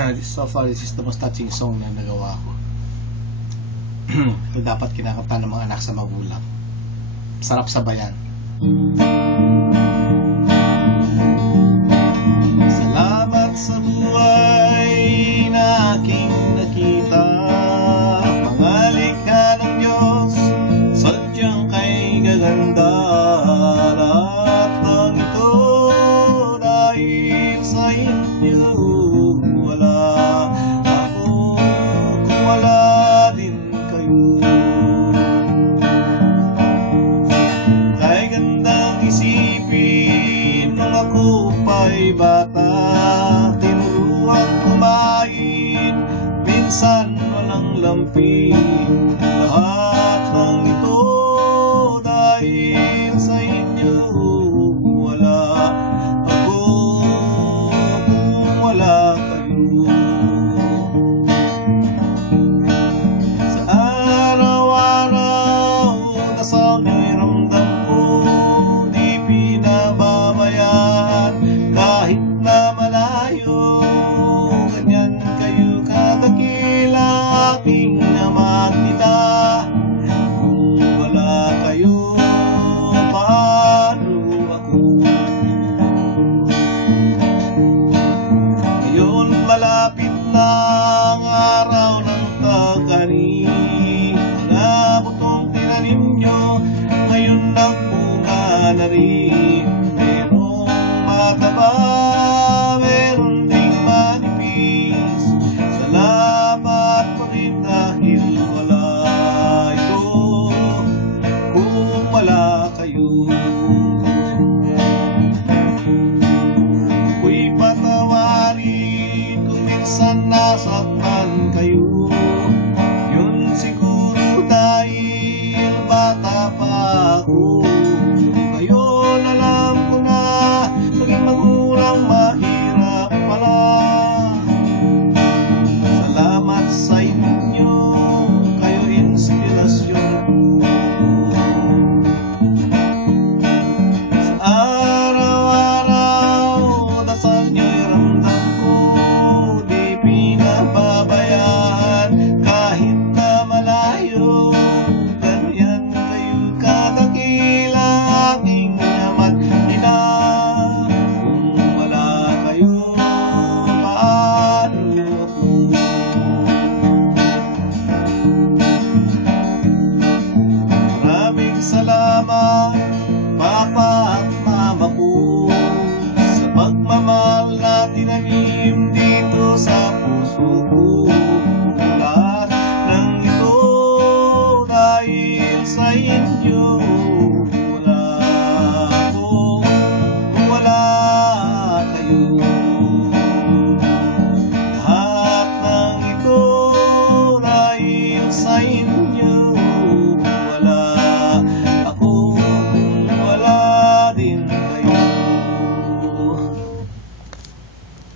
So far, this is the most touching song na nagawa ko. Ito dapat kinakanta ng mga anak sa magulang. Sarap sabayan. Salamat sa buhay na aking nakita, mga likha ng Diyos, sadyang kay gaganda. Lahat ng ito dahil sa inyo. Wala ako kung wala din kayo. Kay gandang isipin nung ako pa'y bata, tinuruan kumain, minsan walang lampin. Lahat ng ito dahil sa inyo. Wala ako kung wala kayo. Sa araw-araw, dasal nyo'y ramdam ko, di pinababayaan kahit na malayo. Ganyan kayo kadakila aking ama at tita. Kung wala kayo, paano ako? Ngayon malapit na ang araw ng tag-ani. Mga butong tinanim nyo ngayon nagbunga na rin. Merong mataba, meron ding manipis. Salamat pa rin dahil wala ito kung wala kayo. Ako'y patawarin kung minsan nasaktan kayo. Yun siguro dahil bata pa ako. Ngayon alam ko na maging magulang mahirap pala. Salamat sa inyo, kayo inspirasyon ko. Sa araw-araw, dasal nyo'y ramdam ko, di pinababayaan kahit na malayo. Ganyan kayo kadakila aking ama't ina. Kung wala kayo, paano ako? Maraming salamat, Papa at Mama ko, sa pagmamahal na tinanim dito sa puso ko. Lahat ng ito dahil sa inyo.